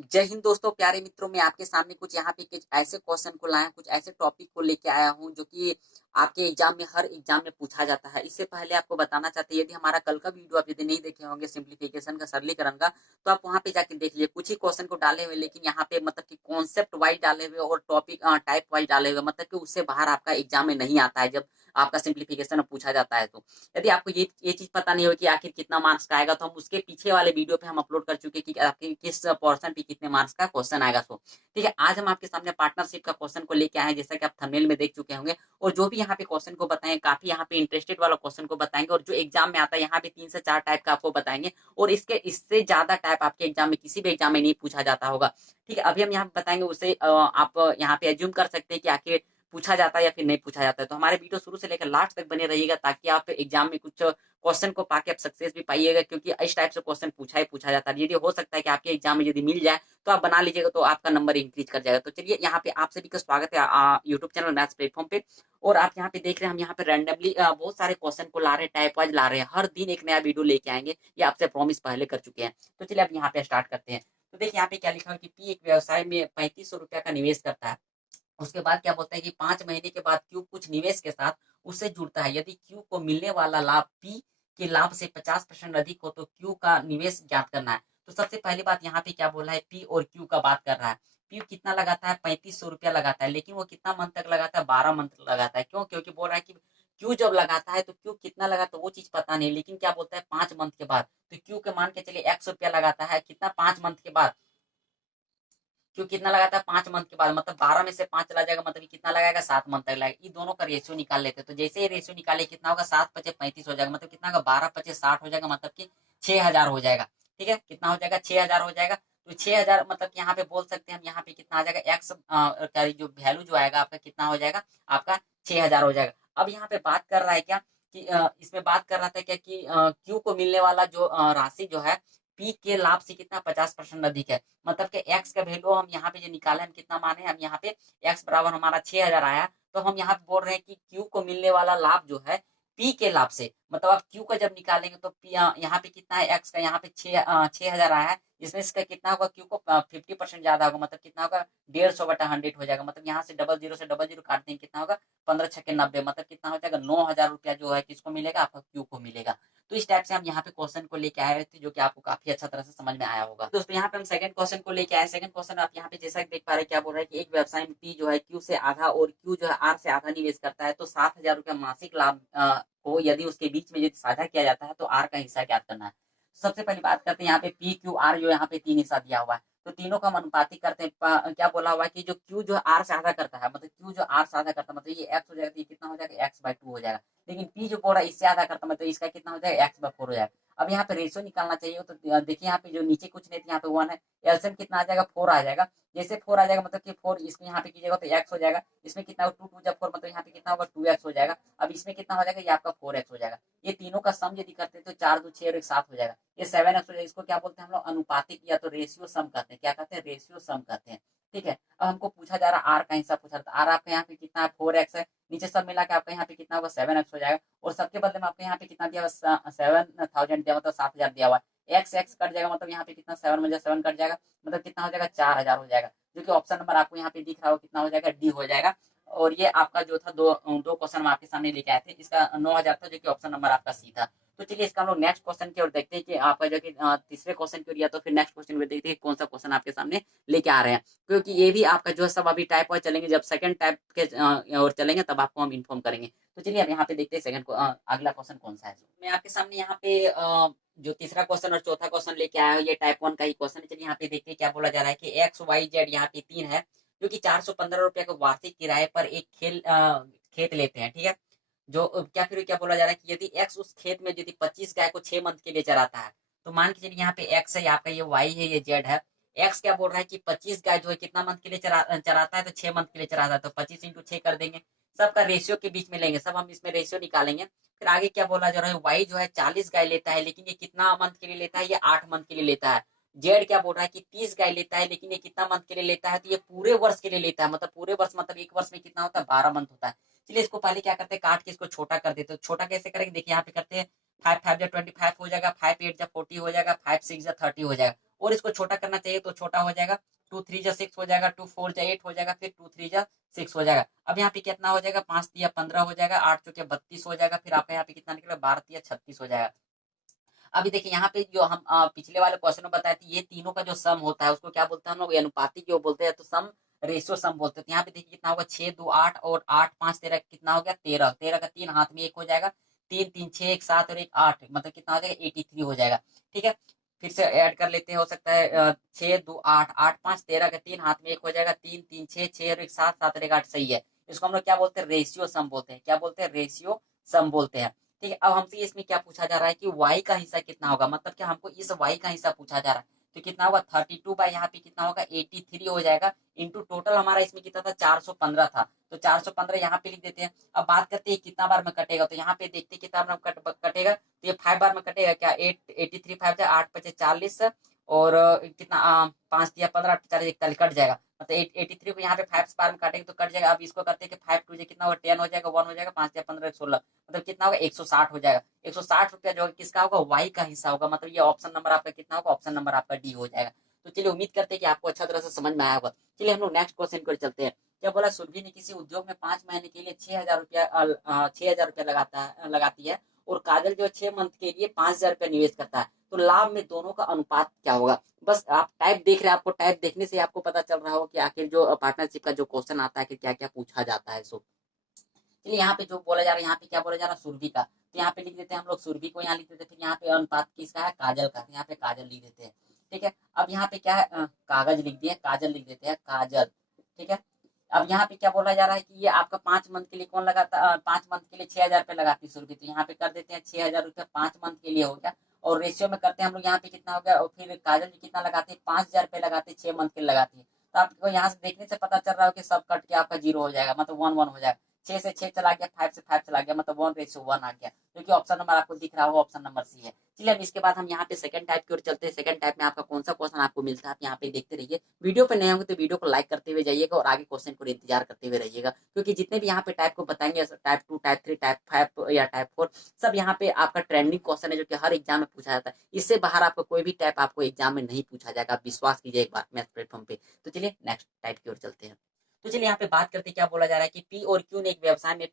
जय हिंद दोस्तों, प्यारे मित्रों। मैं आपके सामने कुछ यहाँ पे कुछ ऐसे क्वेश्चन को लाया, कुछ ऐसे टॉपिक को लेके आया हूँ जो कि आपके एग्जाम में हर एग्जाम में पूछा जाता है। इससे पहले आपको बताना चाहते हैं, यदि हमारा कल का वीडियो आप यदि नहीं देखे होंगे सिंप्लीफिकेशन का, सरलीकरण का, तो आप वहां पे जाके देख लिए। कुछ ही क्वेश्चन को डाले हुए, लेकिन यहाँ पे मतलब कि कॉन्सेप्ट वाइज डाले हुए और टॉपिक टाइप वाइज डाले हुए, मतलब कि उससे बाहर आपका एग्जाम में नहीं आता है जब आपका सिंप्लीफिकेशन पूछा जाता है। तो यदि आपको ये चीज पता नहीं हो कि आखिर कितना मार्क्स का आएगा, तो हम उसके पीछे वाले वीडियो पे हम अपलोड कर चुके कि आपके किस पोर्शन पे कितने मार्क्स का क्वेश्चन आएगा। सो ठीक है, आज हम आपके सामने पार्टनरशिप का क्वेश्चन को लेके आए हैं, जैसा कि आप थंबनेल में देख चुके होंगे। और जो भी यहाँ पे क्वेश्चन को बताएंगे, काफी यहाँ पे इंटरेस्टेड वाला क्वेश्चन को बताएंगे, और जो एग्जाम में आता है यहाँ पे 3 से 4 टाइप का आपको बताएंगे। और इससे ज्यादा टाइप आपके एग्जाम में किसी भी एग्जाम में नहीं पूछा जाता होगा। ठीक है, अभी हम यहाँ पे बताएंगे, उसे आप यहाँ पे एज्यूम कर सकते हैं कि आखिर पूछा जाता है या फिर नहीं पूछा जाता है। तो हमारे वीडियो शुरू से लेकर लास्ट तक बने रहिएगा, ताकि आप एग्जाम में कुछ क्वेश्चन को पाके आप सक्सेस भी पाइएगा, क्योंकि इस टाइप से क्वेश्चन पूछा ही पूछा जाता है। यदि हो सकता है कि आपके एग्जाम में यदि मिल जाए तो आप बना लीजिएगा, तो आपका नंबर इंक्रीज कर जाएगा। तो चलिए, यहाँ पे आप सभी का स्वागत है यूट्यूब चैनल मैथ्स प्लेटफॉर्म पे। और आप यहाँ पे देख रहे हैं, हम यहाँ पे रैंडमली बहुत सारे क्वेश्चन को ला रहे हैं, टाइप वाइज ला रहे हैं। हर दिन एक नया वीडियो लेके आएंगे, ये आपसे प्रॉमिस पहले कर चुके हैं। तो चलिए अब यहाँ पे स्टार्ट करते हैं। तो देखिए यहाँ पे क्या लिखा है कि पी एक व्यवसाय में 3500 रुपया का निवेश करता है। उसके बाद क्या बोलता है कि 5 महीने के बाद क्यू कुछ निवेश के साथ उससे जुड़ता है। यदि क्यू को मिलने वाला लाभ पी के लाभ से 50% अधिक हो, तो क्यू का निवेश ज्ञात करना है। तो सबसे पहली बात यहाँ पे क्या बोला है, पी और क्यू का बात कर रहा है। पी कितना लगाता है, 3500 रुपया लगाता है, लेकिन वो कितना मंथ तक लगाता है, 12 मंथ लगाता है। क्यों? क्योंकि बोल रहा है कि क्यू जब लगाता है तो क्यू कितना लगाता है वो चीज पता नहीं, लेकिन क्या बोलता है 5 मंथ के बाद। तो क्यू के मान के चलिए ₹100 लगाता है, कितना 5 मंथ के बाद। क्यों कितना लगाता है 5 मंथ के बाद, मतलब 12 में से 5 चला जाएगा, मतलब ये कितना लगाएगा 7 मंथ तक लगाएगा। ये दोनों का रेशियो निकाल लेते हैं। तो जैसे ये रेशियो निकाले, कितना होगा 7 × 5 = 35 हो जाएगा, मतलब कितना होगा 12 × 5 = 60 हो जाएगा, मतलब कि 6,000 हो जाएगा। ठीक है, कितना हो जाएगा 6,000 हो जाएगा। तो 6,000 मतलब यहाँ पे बोल सकते हैं हम, यहाँ पे कितना आ जाएगा एक्स का जो वैल्यू जो आएगा आपका, कितना हो जाएगा आपका 6,000 हो जाएगा। अब यहाँ पे बात कर रहा है क्या कि इसमें बात कर रहा था क्या कि क्यू को मिलने वाला जो राशि जो है पी के लाभ से कितना 50% अधिक है। मतलब कि एक्स का वैल्यू हम यहाँ पे जो निकाले, हम कितना माने, हम यहाँ पे एक्स बराबर हमारा 6,000 आया। तो हम यहाँ पे बोल रहे हैं कि क्यू को मिलने वाला लाभ जो है पी के लाभ से, मतलब आप क्यू का जब निकालेंगे तो पी यहाँ पे कितना है, एक्स का यहाँ पे 6,000 आया है। इसमें इसका कितना होगा, क्यू को 50% ज्यादा होगा, मतलब कितना होगा 150/100 हो जाएगा। मतलब यहाँ से डबल जीरो से डबल जीरो काट देंगे, कितना होगा 15×6 = 90, मतलब कितना हो जाएगा 9,000 रुपया जो है किसको मिलेगा, आपका क्यू को मिलेगा। तो इस टाइप से हम यहाँ पे क्वेश्चन को लेके आए थे, जो कि आपको काफी अच्छा तरह से समझ में आया होगा। दोस्तों यहाँ पे हम सेकंड क्वेश्चन को लेके आए। सेकंड क्वेश्चन आप यहाँ पे जैसा देख पा रहे हैं, क्या बोल रहा है कि एक व्यवसाय में पी जो है क्यू से आधा और क्यू जो है आर से आधा निवेश करता है, तो 7,000 रुपया मासिक लाभ को यदि उसके बीच में यदि साझा किया जाता है, तो आर का हिस्सा ज्ञात करना है। सबसे पहली बात करते हैं यहाँ पे पी क्यू आर, जो यहाँ पे 3 हिस्सा दिया हुआ है, तो तीनों का हम अनुपातिक करते हैं। क्या बोला हुआ है कि जो क्यू जो आर से आधा करता है, मतलब क्यू जो आर से आधा करता है, मतलब ये एक्स हो जाएगा, तो ये कितना हो जाएगा x/2 हो जाएगा। लेकिन पी जो बोल रहा है इससे आधा करता है, मतलब इसका कितना हो जाएगा x/4 हो जाएगा। अब यहाँ पे रेशियो निकालना चाहिए, तो देखिए यहाँ पे जो नीचे कुछ नहीं, यहाँ पे 1 है, एलसीएम कितना आ जाएगा 4 आ जाएगा। जैसे 4 आ जाएगा, मतलब कि 4 इसमें यहाँ पे कीजिएगा तो x हो जाएगा। इसमें कितना होगा 2 × 2 = 4, मतलब यहाँ पे कितना होगा 2x हो जाएगा। अब इसमें कितना हो जाएगा, ये आपका 4x हो जाएगा। ये तीनों का सम यदि करते हैं तो 4 2 6 और 1 7 हो जाएगा, ये 7x हो जाएगा। इसको क्या बोलते हैं हम लोग, अनुपातिक या तो रेशियो सम कहते हैं। क्या कहते हैं, रेशियो सम कहते हैं। ठीक है, अब हमको पूछा जा रहा है आर का हिस्सा पूछा रहा था। आर आपका यहाँ पे कितना है 4x है, नीचे सब मिला के आपका यहाँ पे कितना होगा 7x हो जाएगा। और सबके बदले में आपके यहाँ पे कितना दिया हुआ 7,000 दिया, मतलब 7,000 दिया हुआ है। एक्स एक्स कट जाएगा, मतलब यहाँ पे कितना 7 में 7 कट जाएगा, मतलब कितना हो जाएगा 4,000 हो जाएगा। जो कि ऑप्शन नंबर आपको यहाँ पे दिख रहा हो, कितना हो जाएगा डी हो जाएगा। और ये आपका जो था दो दो क्वेश्चन हम आपके सामने लेके आए थे, इसका 9,000 था, जो कि ऑप्शन नंबर आपका सी था। तो चलिए इसका हम लोग नेक्स्ट क्वेश्चन की ओर देखते हैं कि आपका जो कि तीसरे क्वेश्चन की ओर, या तो फिर नेक्स्ट क्वेश्चन में देखते हैं कौन सा क्वेश्चन आपके सामने लेके आ रहे हैं। क्योंकि ये भी आपका जो है सब अभी टाइप वाइज चलेंगे, जब सेकंड टाइप के और चलेंगे तब आपको हम इन्फॉर्म करेंगे। तो चलिए अब यहाँ पे देखते हैं सेकंड को अगला क्वेश्चन कौन सा है। मैं आपके सामने यहाँ पे जो तीसरा क्वेश्चन और चौथा क्वेश्चन लेके आया हूँ, ये टाइप 1 का ही क्वेश्चन है। चलिए यहाँ पे देखते हैं क्या बोला जा रहा है कि एक्स वाई जेड यहाँ पे 3 है, जो कि 415 रुपया के वार्षिक किराए पर एक खेत लेते हैं। ठीक है, जो क्या बोला जा रहा है कि यदि एक्स उस खेत में यदि 25 गाय को 6 मंथ के लिए चराता है, तो मान के चलिए यहाँ पे एक्स है, आपका ये वाई है, ये जेड है। एक्स क्या बोल रहा है कि 25 गाय जो है कितना मंथ के लिए चराता है, तो 6 मंथ के लिए चराता है, तो 25 × 6 कर देंगे। सबका रेशियो के बीच में लेंगे, सब हम इसमें रेशियो निकालेंगे। फिर आगे क्या बोला जा रहा है, वाई जो है 40 गाय लेता है, लेकिन ये कितना मंथ के लिए लेता है, ये 8 मंथ के लिए लेता है। जेड क्या बोल रहा है कि 30 गाय लेता है, लेकिन ये कितना मंथ के लिए लेता है, तो ये पूरे वर्ष के लिए लेता है। मतलब पूरे वर्ष, मतलब एक वर्ष में कितना होता है 12 मंथ होता है। चलिए इसको पहले क्या करते हैं, काट के इसको छोटा कर देते हैं। छोटा कैसे करेंगे, देखिए यहाँ पे करते हैं 5 5 × 25 हो जाएगा, 5 8 × 40 हो जाएगा, 5 6 × 30 हो जाएगा। और इसको छोटा करना चाहिए तो छोटा हो जाएगा, 2 3 जा 6 हो जाएगा, 2 4 जा 8 हो जाएगा, फिर 2 3 जा 6 हो जाएगा। अब यहाँ पे कितना हो जाएगा, 5 तिया 15 हो जाएगा, 8 चौके 32 हो जाएगा, फिर आपका यहाँ पे कितना निकलेगा, 12 तिया 36 हो जाएगा। अभी देखिए यहाँ पे जो हम पिछले वाले क्वेश्चन में बताए थे, ये तीनों का जो सम होता है उसको क्या बोलते हैं हम लोग, अनुपाती जो बोलते हैं, तो सम रेशियो सम बोलते हैं। तो यहाँ पे देखिए कितना होगा, 6 2 8 और 8 5 13 कितना हो गया, 13, 13 का 3 हाथ में 1 हो जाएगा, 3 3 6 1 7 और 1 8, मतलब कितना हो जाएगा, 83 हो जाएगा। ठीक है, फिर से ऐड कर लेते हैं, हो सकता है 6 2 8 8 5 13 का 3 हाथ में 1 हो जाएगा, 3 3 6 6 और 1 7 7 और 1 8, सही है। इसको हम लोग क्या बोलते हैं, रेशियो सम बोलते हैं। क्या बोलते हैं, रेशियो सम बोलते हैं। ठीक है, अब हमसे इसमें क्या पूछा जा रहा है कि y का हिस्सा कितना होगा, मतलब कि हमको इस y का हिस्सा पूछा जा रहा है। तो कितना होगा, 32 बाई यहाँ पे कितना होगा, 83 हो जाएगा, इंटू टोटल हमारा इसमें कितना था, 415 था, तो 415 यहाँ पे लिख देते हैं। अब बात करते हैं कितना बार में कटेगा, तो यहाँ पे देखते हैं कितना बार में कटेगा, तो ये 5 बार में कटेगा क्या, 83 5 8 5 40, और कितना 5 दिया 15 40 41 कट जाएगा, मतलब 83 को यहाँ पे 5 बार में काटेंगे तो कट जाएगा। अब इसको करते हैं कि 5 टू कितना होगा, 10 हो जाएगा, 1 हो जाएगा, 5 या 15 16, मतलब कितना होगा, 160 हो जाएगा। 160 रुपया जो किसका होगा, वाई का हिस्सा होगा, मतलब ये ऑप्शन नंबर आपका कितना होगा, ऑप्शन नंबर आपका डी हो जाएगा। तो चलिए उम्मीद करते हैं कि आपको अच्छा तरह से समझ में आया होगा। चलिए हम लोग नेक्स्ट क्वेश्चन पर चलते हैं। क्या बोला, सुरभि ने किसी उद्योग में 5 महीने के लिए 6,000 रुपया लगाती है, और काजल जो 6 मंथ के लिए 5,000 रुपया निवेश करता है, तो लाभ में दोनों का अनुपात क्या होगा। बस आप टाइप देख रहे हैं, आपको टाइप देखने से आपको पता चल रहा हो कि आखिर जो पार्टनरशिप का जो क्वेश्चन आता है कि क्या क्या पूछा जाता है। सो चलिए यहाँ पे जो बोला जा रहा है, यहाँ पे क्या बोला जा रहा है, सुरभि का, तो यहाँ पे लिख देते हैं हम लोग, सुरभि को यहाँ लिख देते हैं, फिर यहाँ पे अनुपात किसका है, काजल का, यहाँ पे काजल लिख देते हैं। ठीक है, अब यहाँ पे क्या है, कागज लिख दिए, काजल लिख देते हैं, काजल। ठीक है, अब यहाँ पे क्या बोला जा रहा है कि ये आपका 5 मंथ के लिए कौन लगाता, 5 मंथ के लिए 6,000 रुपया लगाती है सुरभि, तो यहाँ पे कर देते हैं 6,000 रुपया 5 मंथ के लिए हो गया, और रेशियो में करते हैं हम लोग, यहाँ पे कितना हो गया, और फिर काजल जी कितना लगाती है, 5,000 रुपया लगाती है, 6 मंथ के लिए लगाती है। तो आपको यहाँ से देखने से पता चल रहा है कि सब कट के आपका 0 हो जाएगा, मतलब 1 1 हो जाएगा, 6 से 6 चला गया, 5 से 5 चला गया, मतलब 1:1 आ गया, जो कि ऑप्शन नंबर आपको दिख रहा होगा, ऑप्शन नंबर सी है। चलिए अब इसके बाद हम यहाँ पे सेकंड टाइप की ओर चलते हैं। सेकंड टाइप में आपका कौन सा क्वेश्चन आपको मिलता है, आप यहाँ पे देखते रहिए। वीडियो पे नए होंगे तो वीडियो को लाइक करते हुए जाइएगा, और आगे क्वेश्चन को इंतजार करते हुए रहिएगा, क्योंकि जितने भी यहाँ पे टाइप को बताएंगे, टाइप 2 टाइप 3 टाइप 5 या टाइप 4, सब यहाँ पे आपका ट्रेंडिंग क्वेश्चन है, जो कि हर एग्जाम में पूछा जाता है। इससे बाहर आपको कोई भी टाइप आपको एग्जाम में नहीं पूछा जाएगा, आप विश्वास कीजिए एक बार मैथ प्लेटफॉर्म पे। तो चलिए नेक्स्ट टाइप की ओर चलते हैं। तो चलिए यहाँ पे बात करते हैं, क्या बोला जा रहा है कि पी और क्यू ने एक व्यवसाय में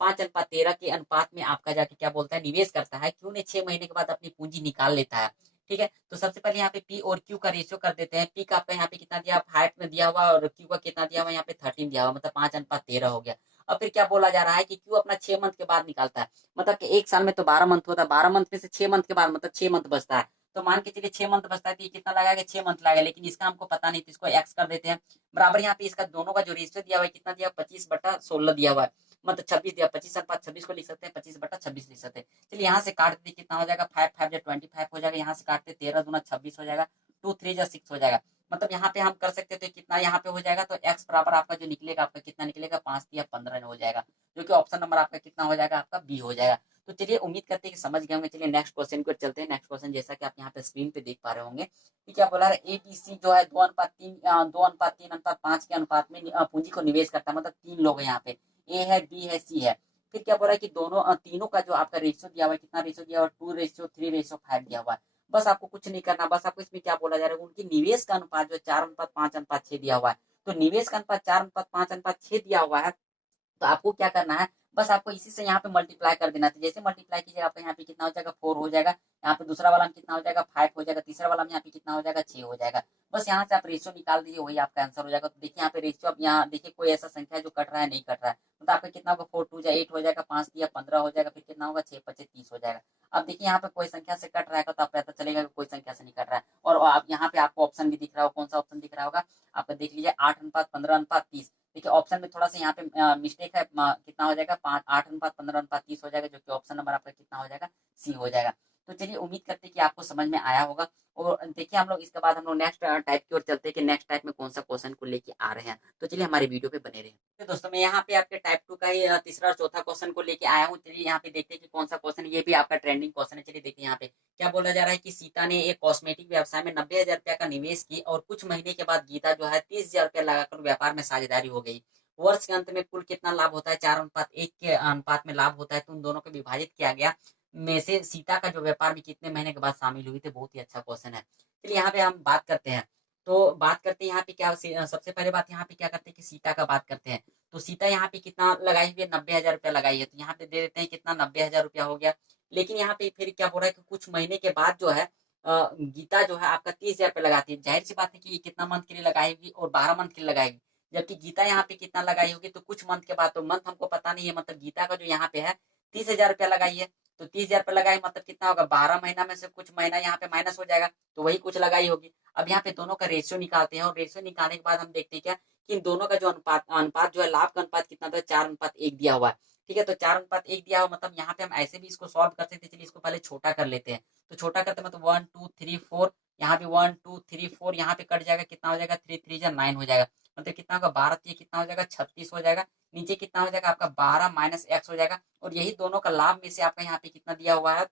5:13 के अनुपात में आपका जाके क्या बोलता है, निवेश करता है। क्यू ने 6 महीने के बाद अपनी पूंजी निकाल लेता है। ठीक है, तो सबसे पहले यहाँ पे पी और क्यू का रेशियो कर देते हैं। पी का आपका यहाँ पे कितना दिया, 5 में दिया हुआ, और क्यू का कितना दिया हुआ, यहाँ पे 13 दिया हुआ, मतलब 5:13 हो गया। अब फिर क्या बोला जा रहा है कि क्यू अपना 6 मंथ के बाद निकालता है, मतलब कि एक साल में तो 12 मंथ होता है, 12 मंथ में से 6 मंथ के बाद मतलब 6 मंथ बचता है, तो मान के चलिए 6 मंथ बचता है, तो ये कितना लगाएगा, 6 मंथ लगाएगा, लेकिन इसका हमको पता नहीं, तो इसको एक्स कर देते हैं। बराबर यहाँ पे इसका दोनों का जो रेशियो दिया हुआ है कितना दिया, 25/16 दिया हुआ है, मतलब 26 दिया, 25/26 को लिख सकते हैं, 25/26 लिख सकते हैं। चलिए यहाँ से काट दे, कितना हो जाएगा, 5 5 या 25 हो जाएगा, यहाँ से काटते 13 दूना 26 हो जाएगा, 2 3 या 6 हो जाएगा। मतलब यहाँ पे हम कर सकते थे कितना, यहाँ पे हो जाएगा, तो एक्स बराबर आपका जो निकलेगा, आपका कितना निकलेगा, 5 या 15 हो जाएगा, जो कि ऑप्शन नंबर आपका कितना हो जाएगा, आपका बी हो जाएगा। तो चलिए उम्मीद करते हैं कि समझ गए होंगे। चलिए नेक्स्ट क्वेश्चन को चलते हैं। नेक्स्ट क्वेश्चन जैसा कि आप यहाँ पे स्क्रीन पे देख पा रहे होंगे कि क्या बोला है, एबीसी जो है 2:3 2:3 5 के अनुपात में पूंजी को निवेश करता है, मतलब 3 लोग है यहाँ पे, ए है, बी है, सी है। फिर क्या बोला है कि दोनों तीनों का जो आपका रेशियो दिया हुआ है, कितना रेशियो दिया हुआ है, 2:3:5 दिया हुआ है। बस आपको कुछ नहीं करना, बस आपको इसमें क्या बोला जा रहा है, उनकी निवेश का अनुपात जो 4:5:6 दिया हुआ है, तो निवेश का अनुपात 4:5:6 दिया हुआ है, तो आपको क्या करना है, बस आपको इसी से यहाँ पे मल्टीप्लाई कर देना है। जैसे मल्टीप्लाई कीजिएगा, आपका यहाँ पे कितना हो जाएगा, 4 हो जाएगा, यहाँ पे दूसरा वाला में कितना हो जाएगा, 5 हो जाएगा, तीसरा वाला में यहाँ पे कितना हो जाएगा, 6 हो जाएगा। बस यहाँ से आप रेशियो निकाल दीजिए, वही आपका आंसर हो जाएगा। तो देखिए यहाँ पे रेशियो, अब यहाँ देखिए कोई ऐसा संख्या है जो कट रहा है, नहीं कट रहा है, तो आपका कितना होगा, 4 2 8 हो जाएगा, 5 दिया 15 हो जाएगा, फिर कितना होगा, 6 5 30 हो जाएगा। अब देखिए यहाँ पे कोई संख्या से कट रहा है, तो आप पता चलेगा कि कोई संख्या से नहीं कट रहा है। और आप यहाँ पे आपको ऑप्शन भी दिख रहा होगा, कौन सा ऑप्शन दिख रहा होगा, आपका देख लीजिए, 8:15:30। देखिए ऑप्शन में थोड़ा सा यहाँ पे मिस्टेक है, कितना हो जाएगा, 8:15:30 हो जाएगा, जो कि ऑप्शन नंबर आपका कितना हो जाएगा, सी हो जाएगा। तो चलिए उम्मीद करते हैं कि आपको समझ में आया होगा। और देखिए हम लोग इसके बाद हम लोग नेक्स्ट टाइप की ओर चलते हैं कि नेक्स्ट टाइप में कौन सा क्वेश्चन को लेके आ रहे हैं। तो चलिए हमारे वीडियो पे बने रहे। तो दोस्तों मैं यहाँ पे आपके टाइप 2 का ही तीसरा और चौथा क्वेश्चन को लेके आया हूँ। चलिए यहाँ पे देखते हैं कि कौन सा क्वेश्चन, ये भी आपका ट्रेंडिंग क्वेश्चन है। चलिए देखिए यहाँ पे क्या बोला जा रहा है कि सीता ने एक कॉस्मेटिक व्यवसाय में 90,000 रुपया का निवेश की, और कुछ महीने के बाद गीता जो है 30,000 रुपया लगाकर व्यापार में साझेदारी हो गई। वर्ष के अंत में कुल कितना लाभ होता है, 4:1 के अनुपात में लाभ होता है, तो उन दोनों को विभाजित किया गया में से सीता का जो व्यापार में कितने महीने के बाद शामिल हुई थी। बहुत ही अच्छा क्वेश्चन है। चलिए यहाँ पे हम बात करते हैं। तो बात करते हैं यहाँ पे क्या, सबसे पहले बात यहाँ पे क्या करते हैं कि सीता का बात करते हैं। तो सीता यहाँ पे कितना लगाई हुई है, 90,000 रुपया लगाई है। तो यहाँ पे दे देते हैं कितना, 90,000 रुपया हो गया। लेकिन यहाँ पे फिर क्या बोल रहा है कि कुछ महीने के बाद जो है गीता जो है आपका 30,000 रुपया लगाती है। जाहिर सी बात है कि ये कितना मंथ के लिए लगाएगी, और 12 मंथ के लिए लगाएगी। जबकि गीता यहाँ पे कितना लगाई होगी, तो कुछ मंथ के बाद, तो मंथ हमको पता नहीं है, मतलब गीता का जो यहाँ पे है 30,000 रुपया लगाई है। तो 30,000 रुपया लगाई मतलब कितना होगा, 12 महीना में से कुछ महीना यहाँ पे माइनस हो जाएगा, तो वही कुछ लगाई होगी। अब यहाँ पे दोनों का रेशियो निकालते हैं, और रेशियो निकालने के बाद हम देखते हैं क्या कि इन दोनों का जो अनुपात अनुपात जो है, लाभ का अनुपात कितना था, 4:1 दिया हुआ है। ठीक है, तो 4:1 दिया हुआ, मतलब यहाँ पे हम ऐसे भी इसको सॉल्व कर सकते हैं। चलिए इसको पहले छोटा कर लेते हैं। तो छोटा करते हैं, मतलब 1 2 3 4, यहाँ पे 1 2 3 4 यहाँ पे कट जाएगा, कितना हो जाएगा, 3 3 9 हो जाएगा। मतलब कितना होगा, 12 कितना हो जाएगा, 36 हो जाएगा। नीचे कितना हो जाएगा आपका, 12 माइनस एक्स हो जाएगा। और यही दोनों का लाभ में से आपका यहाँ पे कितना दिया हुआ है,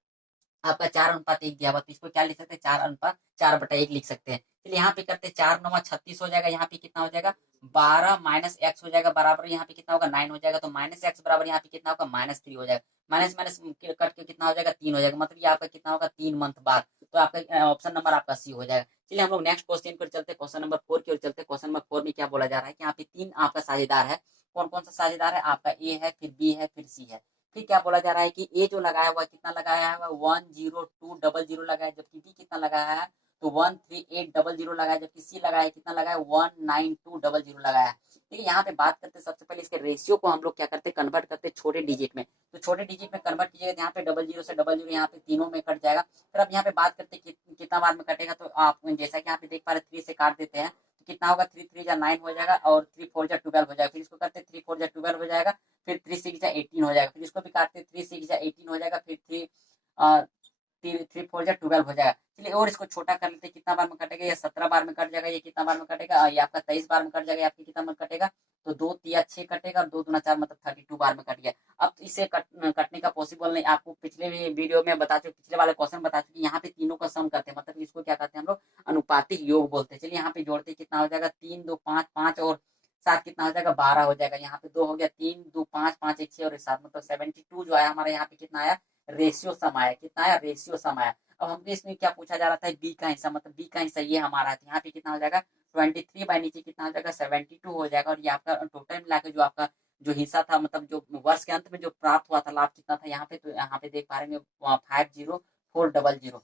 आपका 4:1 दिया हुआ। तो इसको क्या लिख सकते हैं, 4:4/1 लिख सकते हैं। चलिए यहाँ पे करते हैं, 4 9 36 हो जाएगा। यहाँ पे कितना हो जाएगा, 12 माइनस एक्स हो जाएगा, बराबर यहाँ पे कितना होगा, 9 हो जाएगा। तो माइनस एक्स बराबर यहाँ पे कितना होगा, -3 हो जाएगा। माइनस माइनस कट के कितना हो जाएगा, 3 हो जाएगा। मतलब ये आपका कितना होगा, 3 मंथ बाद। तो आपका ऑप्शन नंबर आपका सी हो जाएगा। चलिए हम लोग नेक्स्ट क्वेश्चन पर चलते हैं, क्वेश्चन नंबर 4 की ओर चलते हैं। क्वेश्चन नंबर 4 में क्या बोला जा रहा है कि यहाँ पे 3 आपका साझेदार है। कौन कौन सा साझेदार है, आपका ए है, फिर बी है, फिर सी है। फिर क्या बोला जा रहा है कि ए जो लगाया हुआ है, कितना लगाया है, 10200 लगाया, जबकि बी कितना लगाया है, तो 13800 लगाया, जबकि सी लगाया कितना लगाया, 19200 लगाया है। ठीक है, यहाँ पे बात करते हैं, सबसे पहले इसके रेशियो को हम लोग क्या करते हैं, कन्वर्ट करते हैं छोटे डिजिट में। तो छोटे डिजिट में कन्वर्ट कीजिएगा, तो यहाँ पे 00 से 00 यहाँ पे तीनों में कट जाएगा। फिर अब यहाँ पे बात करते हैं कितना बार में कटेगा। तो आप जैसा कि यहाँ पे देख पा रहे, 3 से काट देते हैं, तो कितना होगा, 3 3 9 हो जाएगा, और 3 4 12 हो जाएगा। फिर इसको करते 3 4 12 हो जाएगा, फिर 3 6 18 हो जाएगा। फिर इसको भी काटते 3 6 18 हो जाएगा, फिर 3 4 12 हो जाएगा। चलिए और इसको छोटा कर लेते हैं, कितना बार में कटेगा, ये 17 बार में कट जाएगा। ये कितना बार में कटेगा, ये आपका 23 बार में कट जाएगा। आपकी कितना में कटेगा, तो 2 3 6 कटेगा, और 2 दूना 4 मतलब 32 बार में कट गया। अब तो इसे कटने का पॉसिबल नहीं। आपको पिछले वीडियो में बता चुके, पिछले वाले क्वेश्चन बता चुके, यहाँ पे तीनों का सम करते हैं, मतलब इसको क्या कहते हैं हम लोग, अनुपातिक योग बोलते हैं। चलिए यहाँ पे जोड़ते कितना हो जाएगा, 3 2 5 5 और 7 कितना हो जाएगा, 12 हो जाएगा। यहाँ पे 2 हो गया, 3 2 5 5 1 6 और 7 मतलब 72 जो आया हमारे यहाँ पे, कितना आया, रेशियो सम आया। कितना आया, रेशियो सम आया। अब हमने इसमें क्या पूछा जा रहा था, बी का हिस्सा, मतलब बी का हिस्सा ये हमारा है। तो यहाँ पे कितना हो जाएगा, 23 बाय नीचे कितना हो जाएगा, 72 हो जाएगा। और ये आपका टोटल मिला के जो आपका जो हिस्सा था, मतलब जो वर्ष के अंत में जो प्राप्त हुआ था लाभ, कितना था यहाँ पे, तो यहाँ पे देख पा रहे हैं 50400।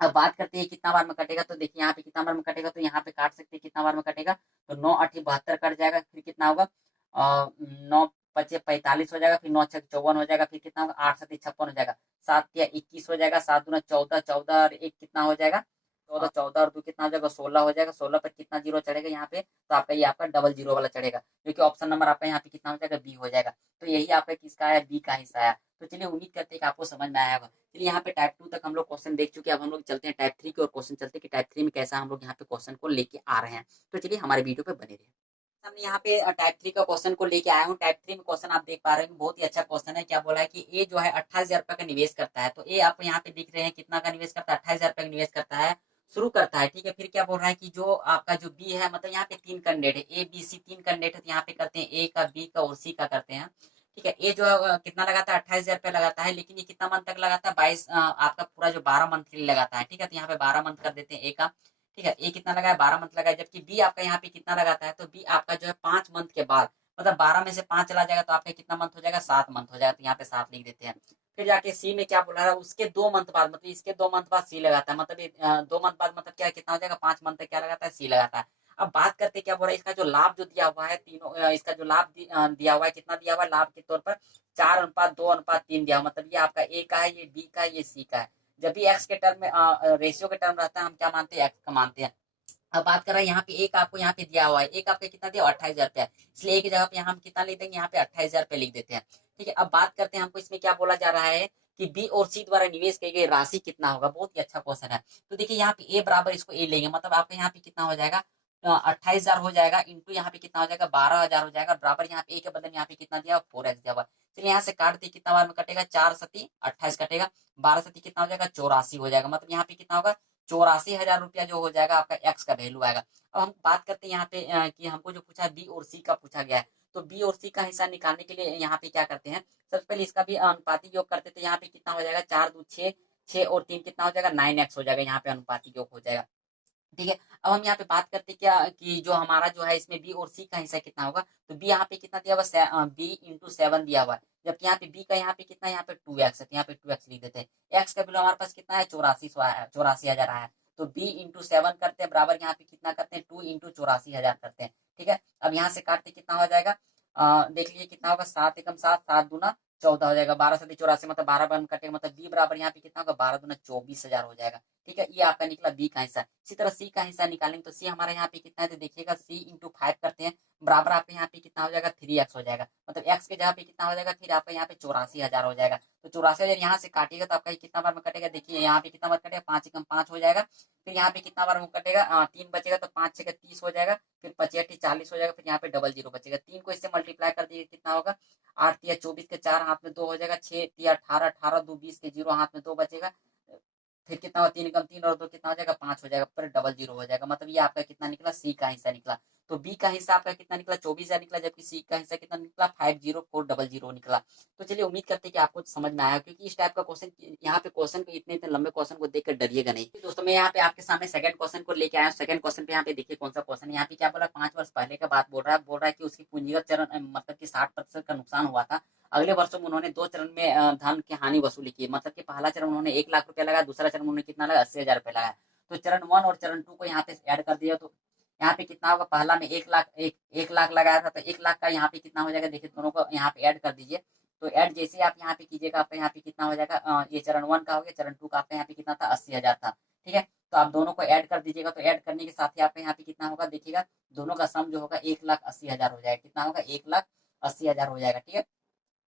अब बात करते हैं कितना बार में कटेगा। तो देखिए यहाँ पे कितना बार में कटेगा, तो यहाँ पे काट सकते हैं कितना बार में कटेगा, तो 9 8 72 कट जाएगा। फिर कितना होगा, 9 5 45 हो जाएगा, फिर 9 6 54 हो जाएगा, फिर कितना होगा, 8 7 56 हो जाएगा, 7 या 21 हो जाएगा, 7 दूना 14 14 और 1 कितना हो जाएगा, 14 14 और 2 कितना हो जाएगा, 16 हो जाएगा। 16 पर कितना जीरो चढ़ेगा यहाँ पे, तो आपका ये आपका डबल जीरो वाला चढ़ेगा, जो कि ऑप्शन नंबर आपका यहाँ पे कितना हो जाएगा, बी हो जाएगा। तो यही आपका किसका आया, बी का हिस्सा आया। तो चलिए उम्मीद करते हैं कि आपको समझ में आया होगा। चलिए यहाँ पे टाइप 2 तक हम लोग क्वेश्चन देख चुके हैं। अब हम लोग चलते हैं टाइप 3 की और क्वेश्चन चलते हैं कि टाइप 3 में कैसा हम लोग यहाँ पे क्वेश्चन को लेके आ रहे हैं। तो चलिए हमारे वीडियो पे बने रहिए। हमने यहाँ पे टाइप 3 का क्वेश्चन को लेके आया हूँ। टाइप 3 में क्वेश्चन आप देख पा रहे हैं, बहुत ही अच्छा क्वेश्चन है। क्या बोला है कि ए जो है 28,000 रुपए का निवेश करता है। तो ए आपको यहाँ पे दिख रहे हैं कितना का निवेश करता है, 28,000 रुपए का निवेश करता है, शुरू करता है। ठीक है, फिर क्या बोल रहा है कि जो आपका जो बी है, मतलब यहाँ पे 3 कैंडिडेट है, ए बी सी 3 कैंडिडेट है। तो यहाँ पे करते हैं ए का, बी का और सी का करते हैं। ठीक है, ए जो है कितना लगाता है, 28,000 रुपया लगाता है। लेकिन ये कितना मंथ तक लगाता है, 22 आपका पूरा जो 12 मंथ के लिए लगाता है। ठीक है, तो यहाँ पे 12 मंथ कर देते हैं ए का। ठीक है, ए कितना लगाया, 12 मंथ लगाया। जबकि बी आपका यहाँ पे कितना लगाता है, तो बी आपका जो है 5 मंथ के बाद, मतलब 12 में से 5 चला जाएगा, तो आपका कितना मंथ हो जाएगा, 7 मंथ हो जाएगा। तो यहाँ पे 7 लिख देते हैं। फिर जाके सी में क्या बोला रहा है, उसके 2 मंथ बाद, मतलब इसके 2 मंथ बाद सी लगाता है। मतलब 2 मंथ बाद मतलब क्या, कितना हो जाएगा, 5 मंथ तक क्या लगाता है, सी लगाता है। अब बात करते हैं क्या बोल रहा है, इसका जो लाभ जो दिया हुआ है तीनों, इसका जो लाभ दिया हुआ है, कितना दिया हुआ है लाभ के तौर पर, 4:2:3 दिया हुआ। मतलब ये आपका ए का है, ये बी का है, ये सी का है। जब भी एक्स के टर्म में रेशियो के टर्म रहता है, हम क्या मानते हैं, एक्स का मानते हैं। अब बात कर रहे हैं यहाँ पे एक आपको यहाँ पे दिया हुआ है, एक आपका कितना दिया, 28,000 रुपया। इसलिए एक जगह पे यहाँ हम कितना लिख देंगे, यहाँ पे 28,000 रुपया लिख देते हैं। ठीक है, अब बात करते हैं, हमको इसमें क्या बोला जा रहा है कि बी और सी द्वारा निवेश की गई राशि कितना होगा। बहुत ही अच्छा क्वेश्चन है। तो देखिए यहाँ पे ए बराबर, इसको ए लेंगे, मतलब आपका यहाँ पे कितना हो जाएगा, 28,000 हो जाएगा, इंटू यहाँ पे कितना हो जाएगा, 12,000 हो जाएगा, बराबर यहाँ पे ए के बदले में यहाँ पे कितना दिया, 4x दिया हुआ। चलिए यहाँ से काटते कितना बार में कटेगा, 4 सती 28 कटेगा, 12 सती कितना हो जाएगा, 84 हो जाएगा। मतलब यहाँ पे कितना होगा, 84,000 रुपया जो हो जाएगा, आपका एक्स का वैल्यू आएगा। अब हम बात करते हैं यहाँ पे कि हमको जो पूछा बी और सी का पूछा गया है। तो बी और सी का हिस्सा निकालने के लिए यहाँ पे क्या करते हैं, सबसे पहले इसका भी अनुपातिक योग करते थे। यहाँ पे कितना हो जाएगा, 4 2 6 6 और 3 कितना हो जाएगा, 9x हो जाएगा। यहाँ पे अनुपातिक योग हो जाएगा। ठीक है। अब हम यहाँ पे बात करते हैं क्या कि जो हमारा जो है इसमें बी और सी का हिस्सा कितना होगा, तो बी यहाँ पे कितना दिया हुआ, बी इंटू 7 दिया हुआ है, जबकि यहाँ पे बी का यहाँ पे कितना है, यहाँ पे 2x है, तो यहाँ पे 2x लिख देते हैं। एक्स का वैल्यू हमारे पास कितना है, 8400 आया, 84,000 आया है। तो बी इंटू 7 करते हैं बराबर यहाँ पे कितना करते हैं, 2 इंटू 84,000 करते हैं। ठीक है। अब यहाँ से काटते कितना हो जाएगा, देख लीजिए कितना होगा, 7 एकम 7, 7 दूना 14 हो जाएगा, 12 7 84 मतलब 12 बन कटेगा, मतलब बी बराबर यहाँ पे कितना होगा, 12 दूना 24,000 हो जाएगा। ठीक है, ये आपका निकला बी का हिस्सा। इसी तरह सी का हिस्सा निकालेंगे, तो सी हमारे यहाँ पे कितना है, तो देखिएगा सी इंटू 5 करते हैं बराबर आपके यहाँ पे कितना हो जाएगा, 3x हो जाएगा, मतलब x के जगह पे कितना हो जाएगा, फिर आपका यहाँ पे 84,000 हो जाएगा। तो 84,000 यहाँ से काटिएगा तो आपका ये कितना बार में कटेगा, देखिए यहाँ पे कितना बार कटेगा, 5 एकम 5 हो जाएगा। फिर यहाँ पे कितना बार में कटेगा, 3 बचेगा, तो 5 6 30 हो जाएगा, फिर 25 40 हो जाएगा, फिर यहाँ पे डबल जीरो बचेगा। 3 को इससे मल्टीप्लाई कर दीजिए कितना होगा, 8 तिया 24 के 4 हाथ में 2 हो जाएगा, 6 तिया 18, 18 2 20 के 0 हाथ में 2 बचेगा। फिर कितना हुआ, 3 एकम 3 और 2 कितना हो जाएगा, 5 हो जाएगा, पर डबल जीरो हो जाएगा, मतलब ये आपका कितना निकला, सी का हिस्सा निकला। तो बी का हिस्सा आपका कितना निकला, 24,000 निकला, जबकि सी का हिस्सा कितना निकला, 50400 निकला। तो चलिए उम्मीद करते हैं कि आपको समझ में आया, क्योंकि इस टाइप का क्वेश्चन, यहाँ पे क्वेश्चन को इतने इतने लंबे क्वेश्चन को देखकर डरिएगा नहीं। दोस्तों मैं यहाँ पे आपके सामने सेकंड क्वेश्चन को लेके आया हूँ। सेकंड क्वेश्चन पे यहाँ पे देखिए कौन सा क्वेश्चन है। यहाँ पे क्या बोला, 5 वर्ष पहले का बात बोल रहा है कि उसकी पूंजीगत चरण मतलब कि 60% का नुकसान हुआ था। अगले वर्षों में उन्होंने 2 चरण में धन की हानि वसूली की, मतलब कि पहला चरण उन्होंने 1 लाख रुपया लगाया, दूसरा चरण उन्होंने कितना लगाया, 80,000 रुपया लगाया। तो चरण 1 और चरण 2 को यहाँ पे ऐड कर दिया, तो यहाँ पे कितना होगा, पहला में 1 लाख लगाया था, तो 1 लाख का यहाँ पे कितना हो जाएगा, देखिए दोनों को यहाँ पे ऐड कर दीजिए। तो ऐड जैसे आप यहाँ पे कीजिएगा, आपका यहाँ पे कितना हो जाएगा, ये चरण 1 का हो गया, चरण 2 का आपका यहाँ पे कितना था, 80,000 था। ठीक है। तो आप दोनों को ऐड कर दीजिएगा, तो ऐड करने के साथ ही आपका यहाँ पे कितना होगा, देखिएगा दोनों का सम जो होगा 1,80,000 हो जाएगा, कितना होगा, 1,80,000 हो जाएगा। ठीक है।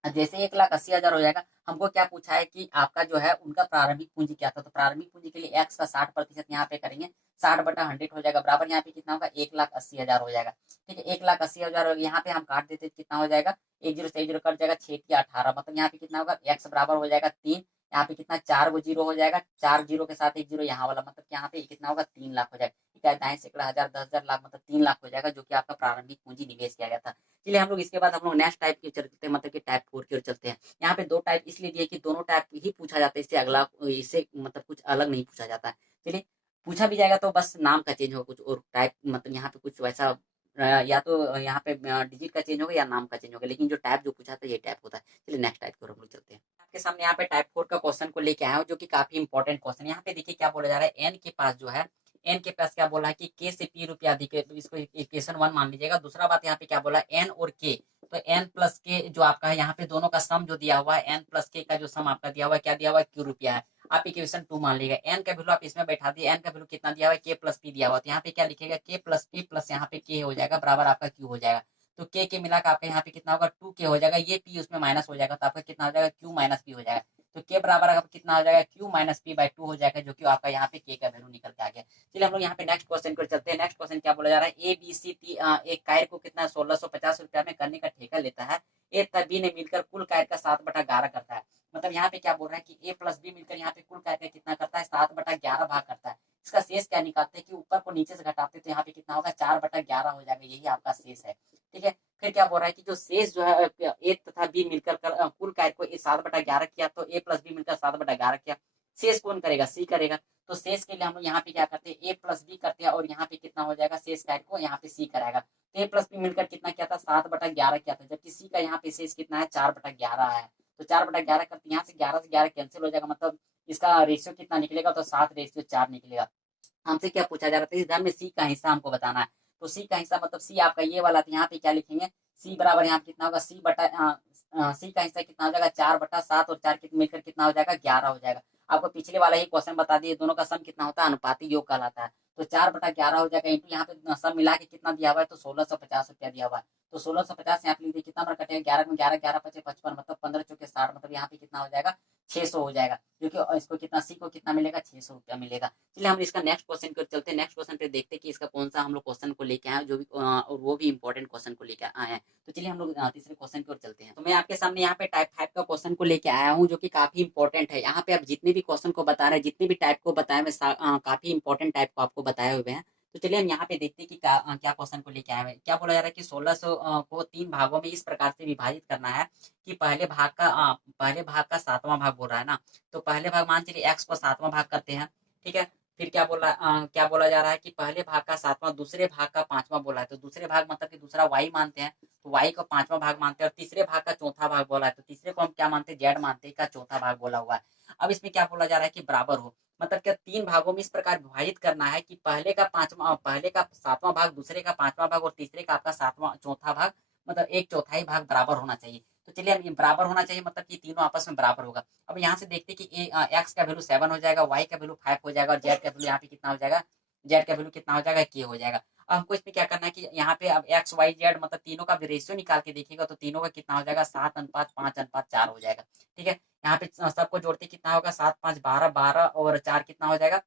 जैसे 1,80,000 हो जाएगा, हमको क्या पूछा है कि आपका जो है उनका प्रारंभिक पूंजी क्या था, तो प्रारंभिक पूंजी के लिए एक्स का 60% यहाँ पे करेंगे, 60/100 हो जाएगा, बराबर यहाँ पे कितना होगा, 1,80,000 हो जाएगा। ठीक है, 1,80,000 यहाँ पे हम काट देते कितना हो जाएगा, 1 0 से 1 0 कट जाएगा, 6 या 18, मतलब यहाँ पे कितना होगा, एक्स बराबर हो जाएगा 3, यहाँ पे कितना 4 गो जीरो हो जाएगा, 4 जीरो के साथ 1 जीरो यहाँ वाला, मतलब यहाँ पे कितना होगा, 3 लाख हो जाएगा। ठीक है, दाएं सैकड़ा हजार 10,000 लाख मतलब 3 लाख हो जाएगा, जो कि आपका प्रारंभिक पूंजी निवेश किया गया था। चलिए हम लोग इसके बाद हम लोग नेक्स्ट टाइप की चलते हैं, मतलब कि टाइप 4 की ओर चलते हैं। यहाँ पे 2 टाइप इसलिए दिए कि दोनों टाइप ही पूछा जाता है, इससे अगला इससे मतलब कुछ अलग नहीं पूछा जाता है। चलिए, पूछा भी जाएगा तो बस नाम का चेंज होगा, कुछ और टाइप मतलब यहाँ पे कुछ वैसा या तो यहाँ पे डिजिट का चेंज होगा या नाम का चेंज होगा, लेकिन जो टाइप जो पूछा था ये टाइप होता है। चलिए नेक्स्ट टाइप की ओर हम लोग चलते हैं। आपके सामने यहाँ पे टाइप 4 का क्वेश्चन को लेके आया हूँ, जो कि काफी इंपॉर्टेंट क्वेश्चन है। यहाँ पे देखिए क्या बोला जा रहा है, एन के पास जो है, एन के पास क्या बोला है कि के से पी रुपया अधिक है, तो इसको इक्वेशन 1 मान लीजिएगा। दूसरा बात यहाँ पे क्या बोला है, एन और के, तो एन प्लस के जो आपका है, यहाँ पे दोनों का सम जो दिया हुआ है, एन प्लस के का जो सम आपका दिया हुआ है, क्या दिया हुआ है, क्यू रुपया है। आप इक्वेशन 2 मान लीजिएगा। एन का वैल्यू आप इसमें बैठा दिए, एन का वैल्यू कितना दिया हुआ है, के प्लस पी दिया हुआ है, तो यहाँ पे क्या लिखेगा, के प्लस पी प्लस यहाँ पे के हो जाएगा, बराबर आपका क्यू हो जाएगा। तो के मिला के आपका यहाँ पे कितना होगा, 2 के हो जाएगा, ये पी उसमें माइनस हो जाएगा, तो आपका कितना हो जाएगा, क्यू माइनस पी हो जाएगा। तो के बराबर आपका कितना हो जाएगा, क्यू माइनस पी बाई 2 हो जाएगा, जो कि आपका यहाँ पे के का वैल्यू निकल के आ गया। चलिए हम लोग यहाँ पे नेक्स्ट क्वेश्चन को चलते हैं। नेक्स्ट क्वेश्चन क्या बोला जा रहा है, ए बी सी टी एक कायर को कितना 1650 रुपया में करने का ठेका लेता है। ए तथा बी ने मिलकर कुल कायर का 7/11 करता है। मतलब यहाँ पे क्या बोल रहा है कि ए प्लस बी मिलकर यहाँ पे कुल कायर का कितना करता है, 7/11 भाग करता है। इसका शेष क्या निकालते हैं कि ऊपर को नीचे से घटाते तो यहाँ पे कितना होगा, 4/11 हो जाएगा, यही आपका शेष है। ठीक है। फिर क्या बोल रहा है कि जो शेष जो है ए तथा बी मिलकर कुल कायर को 7/11 किया, तो ए प्लस बी मिलकर 7/11 किया, शेष कौन करेगा, सी करेगा। तो शेष के लिए हम लोग यहाँ पे क्या करते हैं, ए प्लस बी करते हैं, और यहाँ पे कितना हो जाएगा, शेष कायर को यहाँ पे सी कराएगा। तो ए प्लस बी मिलकर कितना किया था, 7/11 किया था, जबकि सी का यहाँ पे शेष कितना है, 4/11 है। तो 4/11 करते यहाँ से 11 कैंसिल हो जाएगा, मतलब इसका रेशियो कितना निकलेगा, तो 7/4 निकलेगा। हमसे क्या पूछा जा रहा था, इस धन में सी का हिस्सा हमको बताना है। तो सी का हिस्सा मतलब सी आपका ये वाला था, यहाँ पे क्या लिखेंगे, सी बराबर यहाँ कितना होगा, सी का हिस्सा कितना हो जाएगा, 4/7 और 4 मिलकर कितना हो जाएगा, 11 हो जाएगा। आपको पिछले वाला ही क्वेश्चन बता दिए, दोनों का सम कितना होता है, अनुपाती योग कहलाता है। तो 4/11 हो जाएगा, इंटू यहाँ पे सब मिला के कितना दिया हुआ है, तो 1650 रुपया दिया हुआ है। तो 1650 यहाँ पे लिख दिए, कितना बार कटेगा, 11 में 11 11 पचे 55, मतलब 15 चौके 60, मतलब यहाँ पे कितना हो जाएगा, 600 हो जाएगा, क्योंकि इसको कितना, सी को कितना मिलेगा, 600 रुपया मिलेगा। चलिए हम इसका नेक्स्ट क्वेश्चन को चलते हैं। नेक्स्ट क्वेश्चन पे देखते हैं कि इसका कौन सा हम लोग क्वेश्चन को लेके आए हैं, जो भी और वो भी इंपॉर्टेंट क्वेश्चन को लेके आए हैं। तो चलिए हम लोग तीसरे क्वेश्चन की ओर चलते हैं। तो मैं आपके सामने यहाँ पे टाइप 5 का क्वेश्चन को लेके आया हूँ, जो कि काफी इंपॉर्टेंट है। यहाँ पे आप जितने भी क्वेश्चन को बता रहे हैं, जितने भी टाइप को बताए, मैं काफी इंपॉर्टेंट टाइप को आपको बताए हुए हैं। तो चलिए हम यहाँ पे देखते हैं कि क्या क्वेश्चन को लेके आए हैं। क्या बोला जा रहा है कि 1600 को 3 भागों में इस प्रकार से विभाजित करना है कि पहले भाग का 7वां भाग बोल रहा है ना। तो पहले भाग मान चलिए एक्स को 7वां भाग करते हैं। ठीक है। फिर क्या बोला जा रहा है कि पहले भाग का सातवां दूसरे भाग का पांचवा बोला है, तो दूसरे भाग मतलब कि दूसरा वाई मानते हैं, तो वाई को पांचवा भाग मानते हैं, और तीसरे भाग का चौथा भाग बोला है, तो तीसरे को हम क्या मानते हैं, जेड मानते हैं, का चौथा भाग बोला हुआ है। अब इसमें क्या बोला जा रहा है कि बराबर हो, मतलब क्या तीन भागों में इस प्रकार विभाजित करना है कि पहले का सातवां भाग, दूसरे का पांचवा भाग और तीसरे का आपका सातवां चौथा भाग, मतलब एक चौथाई भाग बराबर होना चाहिए। तो चलिए, अब ये बराबर होना चाहिए मतलब कि तीनों आपस में बराबर होगा। अब यहाँ से देखते हैं कि एक्स का वैल्यू 7 हो जाएगा, वाई का वैल्यू 5 हो जाएगा, और जेड का वैल्यू यहाँ पे कितना हो जाएगा, जेड का वैल्यू कितना हो जाएगा, के हो जाएगा। अब हमको इसमें क्या करना है कि यहाँ पे अब एक्स वाई जेड मतलब तीनों का रेशियो निकाल के देखिएगा, तो तीनों का कितना हो जाएगा, 7:5:5:4 हो जाएगा। ठीक है, यहाँ पे सबको जोड़ते कितना होगा, 7:5 12, 12 और 4 कितना हो जाएगा,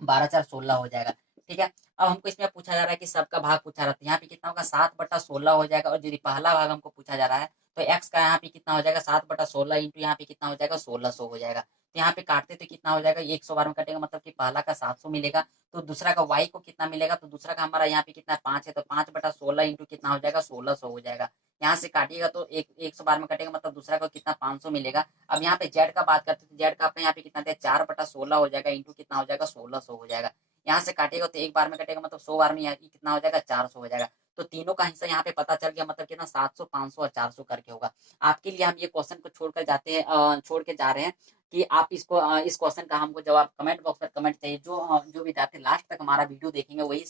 12×4 = 16 हो जाएगा। ठीक है, अब हमको इसमें पूछा जा रहा है कि सबका भाग पूछा रहा है, तो यहाँ पे कितना होगा, 7/16 हो जाएगा। और यदि पहला भाग हमको पूछा जा रहा है, तो एक्स का यहाँ पे कितना हो जाएगा, 7/16 इंटू यहाँ पे कितना हो जाएगा, 1600 हो जाएगा। तो यहाँ पे काटते तो कितना हो जाएगा, 100 बार में कटेगा, मतलब कि पहला का 700 मिलेगा, तो दूसरा का वाई को कितना मिलेगा, तो दूसरा का हमारा यहाँ पे कितना 5 है, तो 5/16 इंटू कितना हो जाएगा, 1600 हो जाएगा। यहाँ से काटिएगा तो 100 बार में कटेगा, मतलब दूसरा को कितना 500 मिलेगा। अब यहाँ पे जेड का बात करते हैं, तो जेड का अपने यहाँ पे कितना दिया, 4/16 हो जाएगा इंटू कितना हो जाएगा, 1600 हो जाएगा। यहाँ से काटेगा तो एक बार में कटेगा, मतलब 100 बार में कितना हो जाएगा, 400 हो जाएगा। तो तीनों का हिस्सा यहाँ पे पता चल गया, मतलब कितना 700, 500 और 400 करके होगा। आपके लिए हम ये क्वेश्चन को छोड़कर जाते हैं, छोड़ के जा रहे हैं कि आप इस क्वेश्चन का हमको जवाब कमेंट बॉक्स में कमेंट चाहिए। जो विद्यार्थी लास्ट तक हमारा वीडियो देखेंगे वही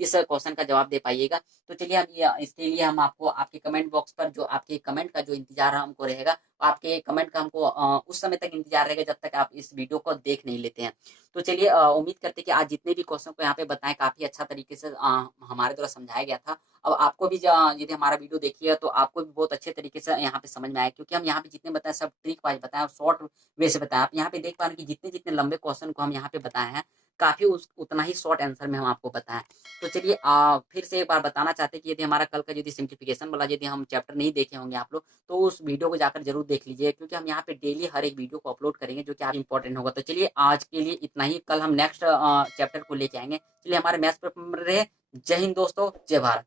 इस क्वेश्चन का जवाब दे पाइएगा। तो चलिए, हम इसके लिए हम आपको आपके कमेंट बॉक्स पर जो आपके कमेंट का जो इंतजार हमको रहेगा, आपके कमेंट का हमको उस समय तक इंतजार रहेगा जब तक आप इस वीडियो को देख नहीं लेते हैं। तो चलिए, उम्मीद करते हैं कि आज जितने भी क्वेश्चन को यहाँ पे बताएं काफी अच्छा तरीके से हमारे द्वारा समझाया गया था। अब आपको भी यदि हमारा वीडियो देखिएगा तो आपको भी बहुत अच्छे तरीके से यहाँ पे समझ में आया, क्योंकि हम यहाँ पे जितने बताए सब ट्रिक वाइज बताए और शॉर्ट वे से बताया। आप यहाँ पे देख पा रहे हैं कि जितने जितने लंबे क्वेश्चन को हम यहाँ पे बताए हैं, काफी उतना ही शॉर्ट आंसर में हम आपको बताएं। तो चलिए, फिर से एक बार बताना चाहते हैं कि यदि हमारा कल का यदि सिंप्लीफिकेशन वाला यदि हम चैप्टर नहीं देखे होंगे आप लोग, तो उस वीडियो को जाकर जरूर देख लीजिए, क्योंकि हम यहाँ पे डेली हर एक वीडियो को अपलोड करेंगे जो कि आप इंपॉर्टेंट होगा। तो चलिए, आज के लिए इतना ही, कल हम नेक्स्ट चैप्टर को लेके आएंगे। चलिए, हमारे मैथ्स पेपर में रहे। जय हिंद दोस्तों, जय भारत।